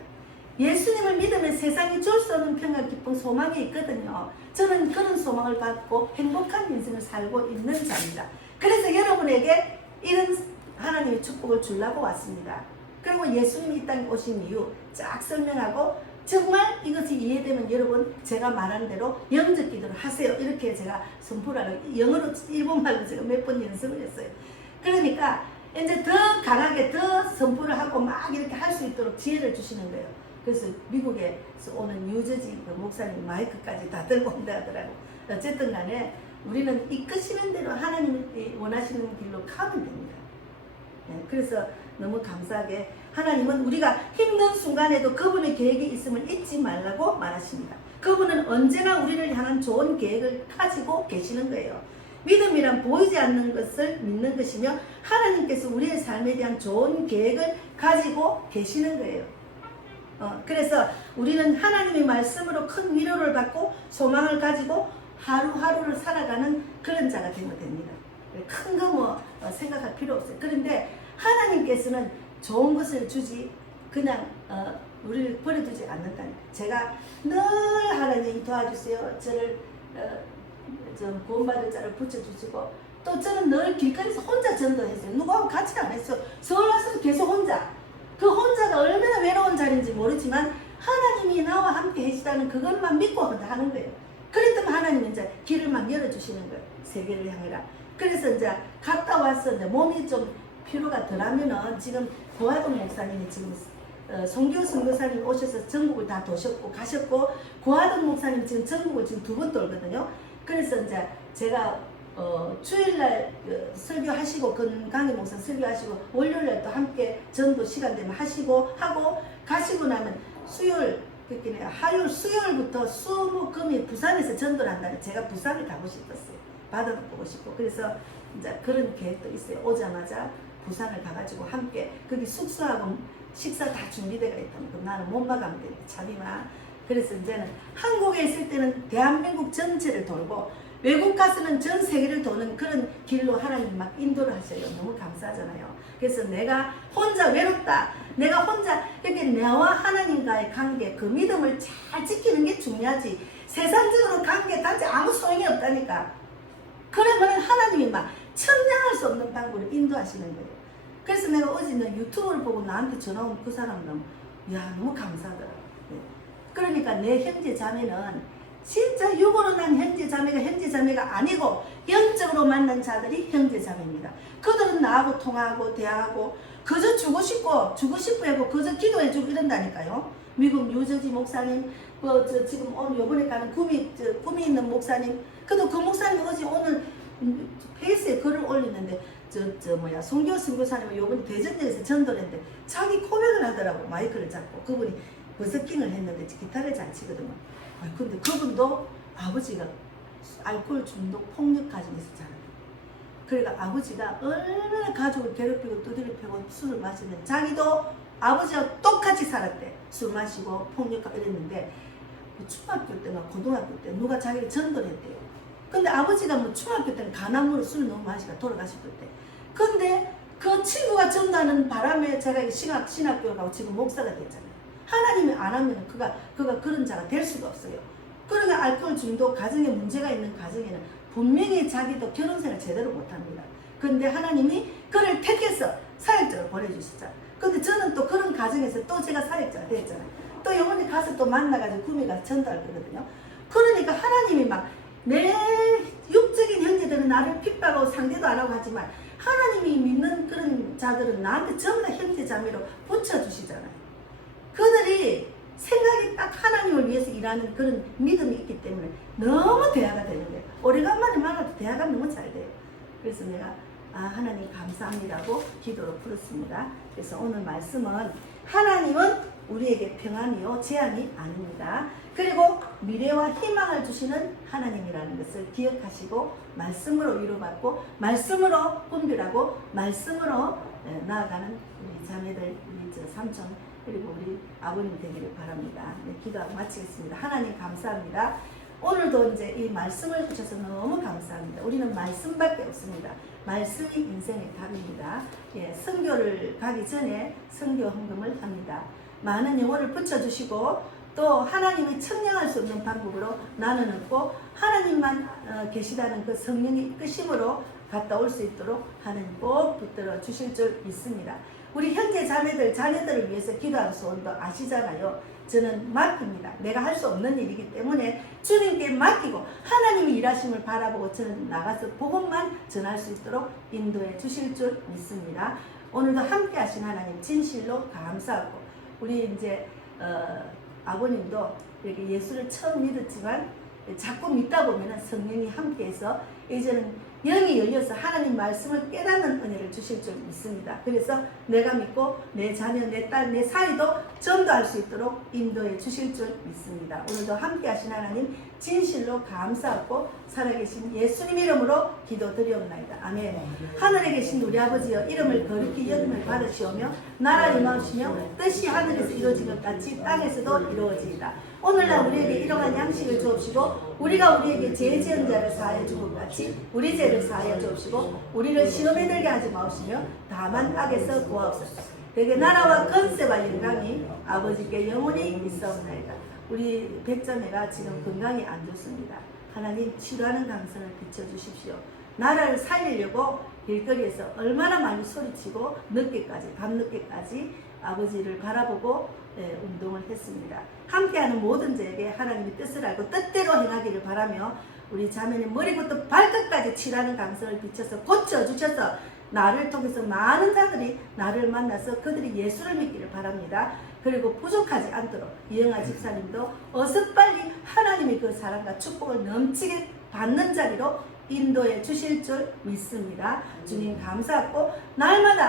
예수님을 믿으면 세상이 줄 수 없는 평화, 기쁨, 소망이 있거든요. 저는 그런 소망을 갖고 행복한 인생을 살고 있는 자입니다. 그래서 여러분에게 이런 하나님의 축복을 주려고 왔습니다. 그리고 예수님이 이 땅에 오신 이유 쫙 설명하고 정말 이것이 이해되면 여러분 제가 말한 대로 영적 기도를 하세요. 이렇게 제가 선포를 하고 영어로 일본말로 제가 몇 번 연습을 했어요. 그러니까 이제 더 강하게 더 선포를 하고 막 이렇게 할 수 있도록 지혜를 주시는 거예요. 그래서 미국에서 오는 뉴저지 그 목사님 마이크까지 다 들고 온다 하더라고. 어쨌든 간에 우리는 이끄시는 대로 하나님이 원하시는 길로 가면 됩니다. 그래서 너무 감사하게 하나님은 우리가 힘든 순간에도 그분의 계획이 있음을 잊지 말라고 말하십니다. 그분은 언제나 우리를 향한 좋은 계획을 가지고 계시는 거예요. 믿음이란 보이지 않는 것을 믿는 것이며 하나님께서 우리의 삶에 대한 좋은 계획을 가지고 계시는 거예요. 그래서 우리는 하나님의 말씀으로 큰 위로를 받고 소망을 가지고 하루하루를 살아가는 그런 자가 되면 됩니다. 큰 거 뭐 생각할 필요 없어요. 그런데 하나님께서는 좋은 것을 주지 그냥 우리를 버려두지 않는다. 제가 늘 하나님 도와주세요. 저를 좀 구원받을 자를 붙여주시고 또 저는 늘 길거리에서 혼자 전도했어요. 누구하고 같이 안 했어요. 서울 와서 계속 혼자. 그 혼자가 얼마나 외로운 자리인지 모르지만 하나님이 나와 함께 해주다는 그것만 믿고 하는 거예요. 그랬더니 하나님은 이제 길을 막 열어주시는 거예요. 세계를 향해라. 그래서 이제 갔다 와서 이제 몸이 좀 피로가 덜하면은 지금 고하동 목사님이 지금 송교 선교사님 오셔서 전국을 다 도셨고 가셨고 고하동 목사님 지금 전국을 지금 2번 돌거든요. 그래서 이제 제가 주일날 설교하시고 건강의 목사 설교하시고 월요일날 또 함께 전도 시간 되면 하시고 하고 가시고 나면 수요일 하요일 수요일부터 수목금이 부산에서 전도를 한다는 제가 부산을 가고 싶었어요. 바다도 보고 싶고 그래서 이제 그런 계획도 있어요. 오자마자 부산을 가가지고 함께 거기 숙소하고 식사 다 준비되어 있다면 그럼 나는 몸만 가면 되니까 참이마. 그래서 이제는 한국에 있을 때는 대한민국 전체를 돌고 외국 가서는 전 세계를 도는 그런 길로 하나님 막 인도를 하셔요. 너무 감사하잖아요. 그래서 내가 혼자 외롭다. 내가 혼자 이렇게 나와 하나님과의 관계 그 믿음을 잘 지키는 게 중요하지. 세상적으로 관계 단지 아무 소용이 없다니까. 그러면 하나님이 막 천냥할 수 없는 방법으로 인도하시는 거예요. 그래서 내가 어제는 유튜브를 보고 나한테 전화 온 그 사람은 너무 감사하더라고요. 그러니까 내 형제 자매는 진짜 육으로 난 형제 자매가 아니고 영적으로 만난 자들이 형제 자매입니다. 그들은 나하고 통화하고 대화하고 그저 주고 싶고 하고 그저 기도해주고 이런다니까요. 미국 뉴저지 목사님, 지금 오늘 요번에 가는 구미 있는 목사님, 그래도 그 목사님 어제 오늘 페이스에 글을 올리는데 송교 선교사님은 요번에 대전역에서 전도를 했는데 자기 고백을 하더라고. 마이크를 잡고 그분이 버스킹을 했는데 기타를 잘 치거든요. 근데 그분도 아버지가 알코올 중독 폭력 가정에서 자라요. 그러니까 아버지가 얼마나 가족을 괴롭히고 두드려 패고 술을 마시는데 자기도 아버지와 똑같이 살았대. 술 마시고 폭력하고 이랬는데 중학교 때나 고등학교 때 누가 자기를 전도를 했대요. 근데 아버지가 중학교 때는 간암으로 술을 너무 마시다가 돌아가셨대. 근데 그 친구가 전도하는 바람에 제가 신학교를 가고 지금 목사가 됐잖아요. 하나님이 안 하면 그가 그런 자가 될 수가 없어요. 그러니까 알코올 중독 가정에 문제가 있는 가정에는 분명히 자기도 결혼생활 제대로 못합니다. 근데 하나님이 그를 택해서 사역자로 보내주셨잖아요. 근데 저는 또 그런 가정에서 또 제가 사역자가 됐잖아요. 또 영원히 가서 또 만나가지고 구미 가서 전도할 거거든요. 그러니까 하나님이 막 내 육적인 형제들은 나를 핍박하고 상대도 안 하고 하지만 하나님이 믿는 그런 자들은 나한테 전부 다 형제 자매로 붙여주시잖아요. 그들이 생각이 딱 하나님을 위해서 일하는 그런 믿음이 있기 때문에 너무 대화가 되는 거예요. 오래간만에 만나도 대화가 너무 잘 돼요. 그래서 내가 하나님 감사합니다고 기도로 풀었습니다. 그래서 오늘 말씀은 하나님은 우리에게 평안이요 제한이 아닙니다. 그리고 미래와 희망을 주시는 하나님이라는 것을 기억하시고 말씀으로 위로받고 말씀으로 분별하고 말씀으로 나아가는 우리 자매들, 우리 삼촌 그리고 우리 아버님 되기를 바랍니다. 기도하고 마치겠습니다. 하나님 감사합니다. 오늘도 이제 이 말씀을 주셔서 너무 감사합니다. 우리는 말씀밖에 없습니다. 말씀이 인생의 답입니다. 선교를 가기 전에 선교 헌금을 합니다. 많은 영혼을 붙여주시고 또 하나님이 청량할 수 없는 방법으로 나는 없고 하나님만 계시다는 그 성령의 이끄심으로 갔다 올 수 있도록 하나님 꼭 붙들어 주실 줄 믿습니다. 우리 형제 자매들 자녀들을 위해서 기도하는 소원도 아시잖아요. 저는 맡깁니다. 내가 할 수 없는 일이기 때문에 주님께 맡기고 하나님이 일하심을 바라보고 저는 나가서 복음만 전할 수 있도록 인도해 주실 줄 믿습니다. 오늘도 함께 하신 하나님 진실로 감사하고 우리 이제 아버님도 이렇게 예수를 처음 믿었지만 자꾸 믿다 보면 성령이 함께해서 이제는 영이 열려서 하나님 말씀을 깨닫는 은혜를 주실 줄 믿습니다. 그래서 내가 믿고 내 자녀, 내 딸, 내 사위도 전도할 수 있도록 인도해 주실 줄 믿습니다. 오늘도 함께 하신 하나님 진실로 감사하고 살아계신 예수님 이름으로 기도드리옵나이다. 아멘. 하늘에 계신 우리 아버지여 이름을 거룩히 여김을 받으시오며 나라 임하시며 뜻이 하늘에서 이루어진 것 같이 땅에서도 이루어지이다. 오늘날 우리에게 이러한 양식을 주옵시고 우리가 우리에게 죄 지은 자를 사하여 준 것 같이 우리 죄를 사하여 주옵시고 우리를 시험에 들게 하지 마옵시며 다만 악에서 구하옵소서. 되게 나라와 권세와 영광이 아버지께 영원히 있사옵나이다. 우리 백자매가 지금 건강이 안 좋습니다. 하나님 치료하는 강선을 비춰주십시오. 나라를 살리려고 길거리에서 얼마나 많이 소리치고 늦게까지 밤늦게까지 아버지를 바라보고 운동을 했습니다. 함께하는 모든 자에게 하나님의 뜻을 알고 뜻대로 행하기를 바라며 우리 자매는 머리부터 발끝까지 치라는 강성을 비춰서 고쳐주셔서 나를 통해서 많은 자들이 나를 만나서 그들이 예수를 믿기를 바랍니다. 그리고 부족하지 않도록 이영아 집사님도 어서 빨리 하나님의 그 사랑과 축복을 넘치게 받는 자리로 인도해 주실 줄 믿습니다. 주님 감사하고 날마다